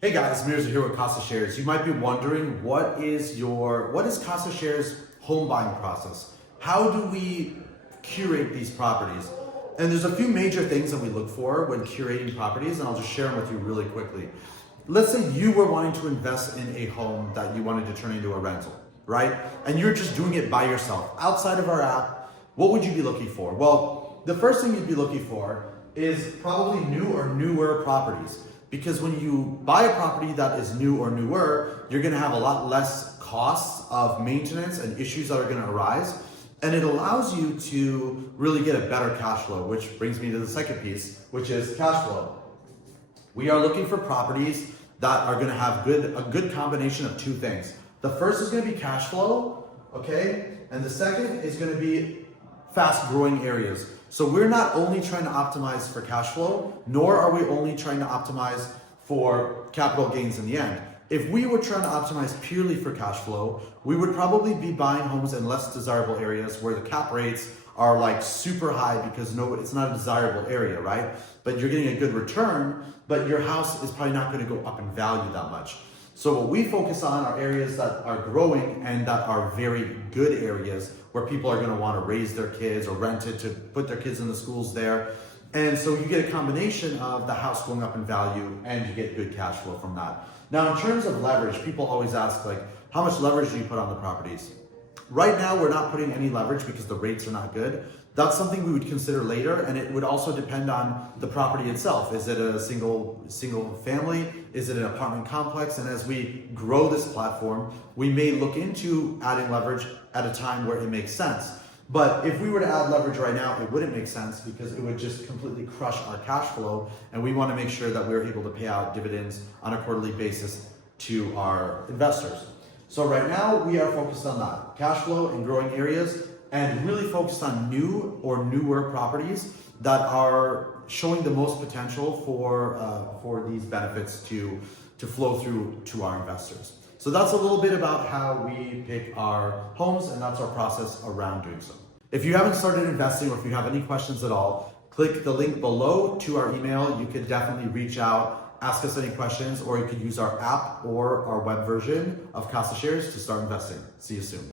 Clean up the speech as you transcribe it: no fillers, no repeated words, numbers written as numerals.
Hey guys, Mirza here with Casa Shares. You might be wondering what is Casa Shares home buying process? How do we curate these properties? And there's a few major things that we look for when curating properties, and I'll just share them with you really quickly. Let's say you were wanting to invest in a home that you wanted to turn into a rental, right? And you're just doing it by yourself. Outside of our app, what would you be looking for? Well, the first thing you'd be looking for is probably new or newer properties. Because when you buy a property that is new or newer, you're gonna have a lot less costs of maintenance and issues that are gonna arise. And it allows you to really get a better cash flow, which brings me to the second piece, which is cash flow. We are looking for properties that are gonna have a good combination of two things. The first is gonna be cash flow, okay? And the second is gonna be fast growing areas. So we're not only trying to optimize for cash flow, nor are we only trying to optimize for capital gains in the end. If we were trying to optimize purely for cash flow, we would probably be buying homes in less desirable areas where the cap rates are like super high because it's not a desirable area, right? But you're getting a good return, but your house is probably not going to go up in value that much. So what we focus on are areas that are growing and that are very good areas where people are going to want to raise their kids or rent it to put their kids in the schools there. And so you get a combination of the house going up in value and you get good cash flow from that. Now, in terms of leverage, people always ask, like, how much leverage do you put on the properties? Right now, we're not putting any leverage because the rates are not good. That's something we would consider later, and it would also depend on the property itself. Is it a single family? Is it an apartment complex? And as we grow this platform, we may look into adding leverage at a time where it makes sense. But if we were to add leverage right now, it wouldn't make sense because it would just completely crush our cash flow, and we want to make sure that we're able to pay out dividends on a quarterly basis to our investors. So right now, we are focused on that, cash flow in growing areas, and really focused on new or newer properties that are showing the most potential for these benefits to flow through to our investors. So that's a little bit about how we pick our homes, and that's our process around doing so. If you haven't started investing or if you have any questions at all, click the link below to our email. You can definitely reach out, ask us any questions, or you could use our app or our web version of Casa Shares to start investing. See you soon.